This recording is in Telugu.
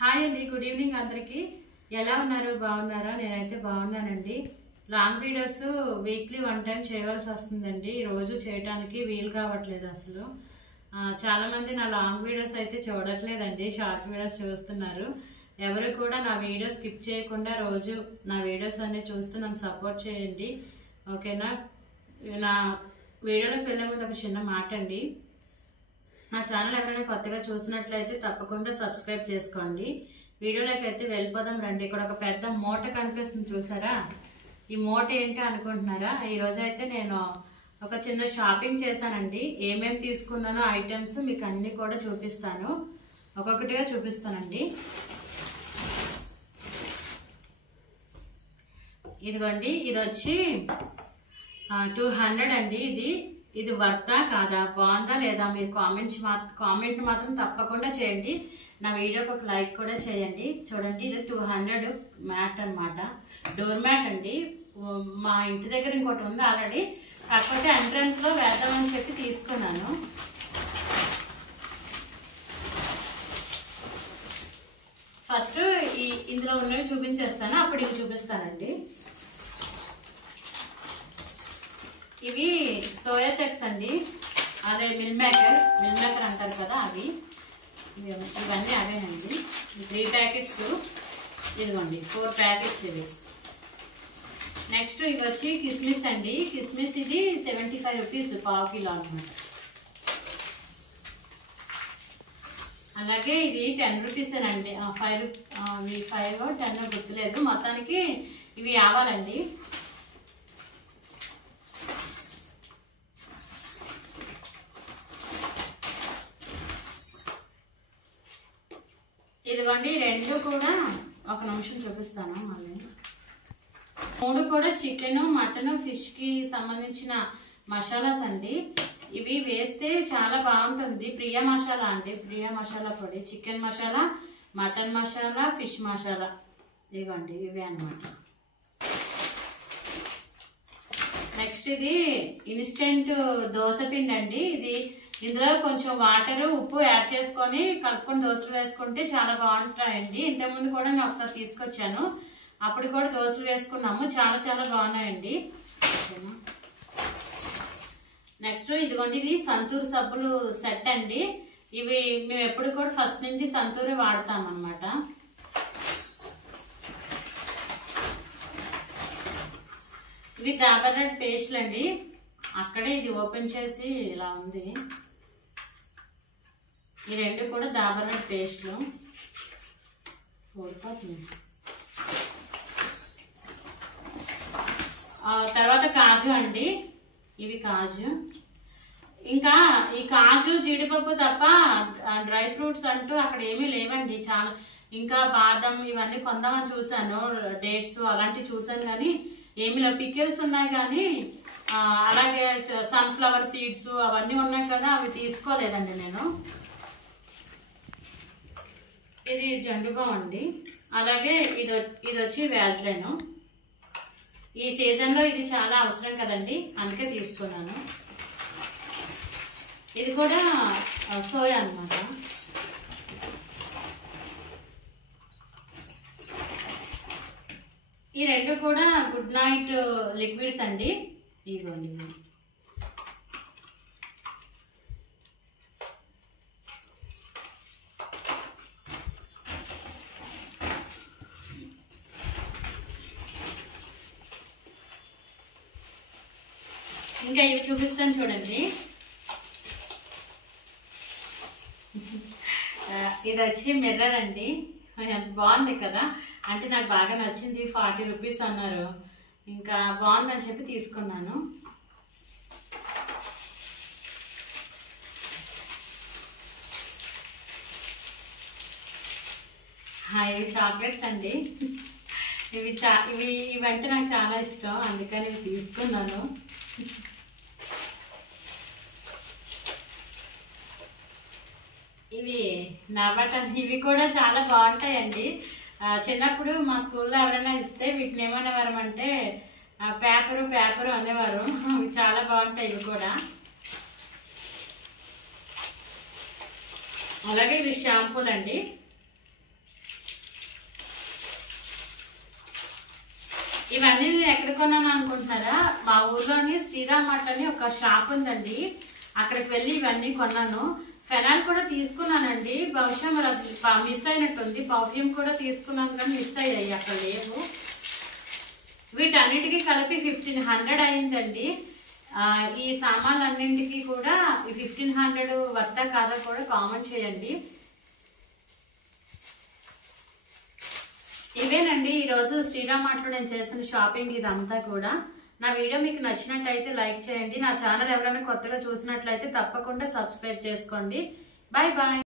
హాయ్ అండి, గుడ్ ఈవినింగ్ అందరికీ. ఎలా ఉన్నారు? బాగున్నారా? నేనైతే బాగున్నానండి. లాంగ్ వీడియోస్ వీక్లీ 1 టైం చేయవలసి వస్తుందండి. రోజు చేయడానికి వీలు కావట్లేదు అసలు. చాలామంది నా లాంగ్ వీడియోస్ అయితే చూడట్లేదండి, షార్ట్ వీడియోస్ చూస్తున్నారు. ఎవరు కూడా నా వీడియో స్కిప్ చేయకుండా రోజు నా వీడియోస్ అన్ని చూస్తూ నన్ను సపోర్ట్ చేయండి, ఓకేనా? నా వీడియోలోకి వెళ్ళే ముందు ఒక చిన్న మాట అండి. నా ఛానల్ ఎవరైనా కొత్తగా చూసినట్లయితే తప్పకుండా సబ్స్క్రైబ్ చేసుకోండి. వీడియోలోకి అయితే వెళ్ళిపోదాం రండి. ఇక్కడ ఒక పెద్ద మూట కనిపిస్తుంది, చూసారా? ఈ మూట ఏంటి అనుకుంటున్నారా? ఈరోజు అయితే నేను ఒక చిన్న షాపింగ్ చేశానండి. ఏమేమి తీసుకున్నానో ఐటమ్స్ మీకు అన్ని కూడా చూపిస్తాను, ఒక్కొక్కటిగా చూపిస్తానండి. ఇదిగోండి, ఇది వచ్చి 200 అండి. ఇది వర్తా కాదా, బాగుందా లేదా, మీరు కామెంట్ మాత్రం తప్పకుండా చేయండి. నా వీడియోకి ఒక లైక్ కూడా చేయండి. చూడండి, ఇది 200 మ్యాట్ అనమాట, డోర్ మ్యాట్ అండి. మా ఇంటి దగ్గర ఇంకోటి ఉంది ఆల్రెడీ, కాకపోతే ఎంట్రన్స్ లో వేద్దామని చెప్పి తీసుకున్నాను. ఫస్ట్ ఇందులో ఉన్నవి చూపించేస్తాను, అప్పుడు ఇవి చూపిస్తానండి. ఇవి సోయా చక్స్ అండి, అదే మిల్ మేకర్ అంటారు కదా, అవి ఇవన్నీ అవేనండి. 3 ప్యాకెట్స్, ఇదిగోండి 4 ప్యాకెట్స్ ఇవి. నెక్స్ట్ ఇవి వచ్చి కిస్మిస్ అండి. కిస్మిస్ ఇది 75 రూపీస్, ½ కిలో అనమాట. అలాగే ఇది 10 రూపీస్ అండి, 5 10 గుర్తులేదు. మొత్తానికి ఇవి ఆవాలండి. ఇదిగోండి, 2 కూడా ఒక నిమిషం చూపిస్తాను మళ్ళీ. 3 కూడా చికెన్, మటన్, ఫిష్ కి సంబంధించిన మసాలాస్ అండి. ఇవి వేస్తే చాలా బాగుంటుంది. ప్రియా మసాలా అండి, ప్రియా మసాలా పొడి. Chicken masala, mutton masala, fish masala, ఇవ్వండి ఇవే అనమాట. నెక్స్ట్ ఇది ఇన్స్టెంట్ దోశ పిండి అండి. ఇందులో కొంచెం వాటర్, ఉప్పు యాడ్ చేసుకొని కలుపుకొని దోశలు వేసుకుంటే చాలా బాగుంటాయండి. ఇంతకుముందు కూడా నేను ఒకసారి తీసుకొచ్చాను, అప్పుడు కూడా దోశలు వేసుకున్నాము, చాలా చాలా బాగున్నాయండి. నెక్స్ట్ ఇదిగోండి, ఇది సంతూర్ సబ్బులు సెట్ అండి. ఇవి మేము ఎప్పుడు కూడా ఫస్ట్ నుంచి సంతూరే వాడతాం అన్నమాట. ఇవి డాబర్ రెడ్ పేస్ట్లు అండి. అక్కడే ఇది ఓపెన్ చేసి ఇలా ఉంది. ఈ 2 కూడా డాబర్ రెడ్ పేస్ట్లు. తర్వాత కాజు అండి, ఇవి కాజు. ఇంకా ఈ కాజు, జీడిపప్పు తప్ప డ్రై ఫ్రూట్స్ అంటూ అక్కడ ఏమీ లేవండి. చాలా ఇంకా బాదం ఇవన్నీ కొందామని చూసాను, డేట్స్ అలాంటివి చూసాను, కానీ ఏమి లేవు. పికిల్స్ ఉన్నాయి కానీ, అలాగే సన్ఫ్లవర్ సీడ్స్ అవన్నీ ఉన్నాయి కదా, అవి తీసుకోలేదండి నేను. ఇది జండుబాం అండి. అలాగే ఇది వచ్చి వ్యాజ్లైన్. ఈ సీజన్లో ఇది చాలా అవసరం కదండి, అందుకే తీసుకున్నాను. ఇది కూడా సోయా అన్నమాట. ఈ 2 కూడా గుడ్ నైట్ లిక్విడ్స్ అండి. ఇదిగోండి, ఇంకా ఇవి చూపిస్తాను చూడండి. ఇది వచ్చి మిర్రర్ అండి. ఎంత బాగుంది కదా, అంటే నాకు బాగా నచ్చింది. 40 రూపీస్ అన్నారు, ఇంకా బాగుందని చెప్పి తీసుకున్నాను. ఇవి చాక్లెట్స్ అండి. ఇవంటే నాకు చాలా ఇష్టం, అందుకని ఇవి తీసుకున్నాను. ఇవి నవటన్, ఇవి కూడా చాలా బాగుంటాయండి. చిన్నప్పుడు మా స్కూల్లో ఎవరైనా ఇస్తే వీటిని ఏమనేవారమంటే పేపరు అనేవారు. అవి చాలా బాగుంటాయి ఇవి కూడా. అలాగే ఇవి షాంపూలు అండి. ఇవన్నీ నేను ఎక్కడ కొన్నాను అనుకుంటున్నారా? మా ఊర్లోని శ్రీరామ్ మార్ట్ అని ఒక షాప్ ఉందండి, అక్కడికి వెళ్ళి ఇవన్నీ కొన్నాను. ఫెనాల్ కూడా తీసుకున్నానండి, బహుశా మరి అది మిస్ అయినట్టుంది. పర్ఫ్యూమ్ కూడా తీసుకున్నాను కానీ మిస్ అయ్యాయి, అక్కడ లేవు. వీటన్నిటికీ కలిపి 1500 అయిందండి. ఈ సామాన్లన్నింటికి కూడా 1500 వర్త కాదా కూడా కామెంట్ చేయండి. ఇవేనండి ఈరోజు శ్రీరామ్ మార్ట్లో నేను చేసిన షాపింగ్ ఇదంతా కూడా. నా వీడియో మీకు నచ్చినట్టయితే లైక్ చేయండి. నా ఛానల్ ఎవరైనా కొత్తగా చూసినట్లయితే తప్పకుండా సబ్స్క్రైబ్ చేసుకోండి. Bye bye.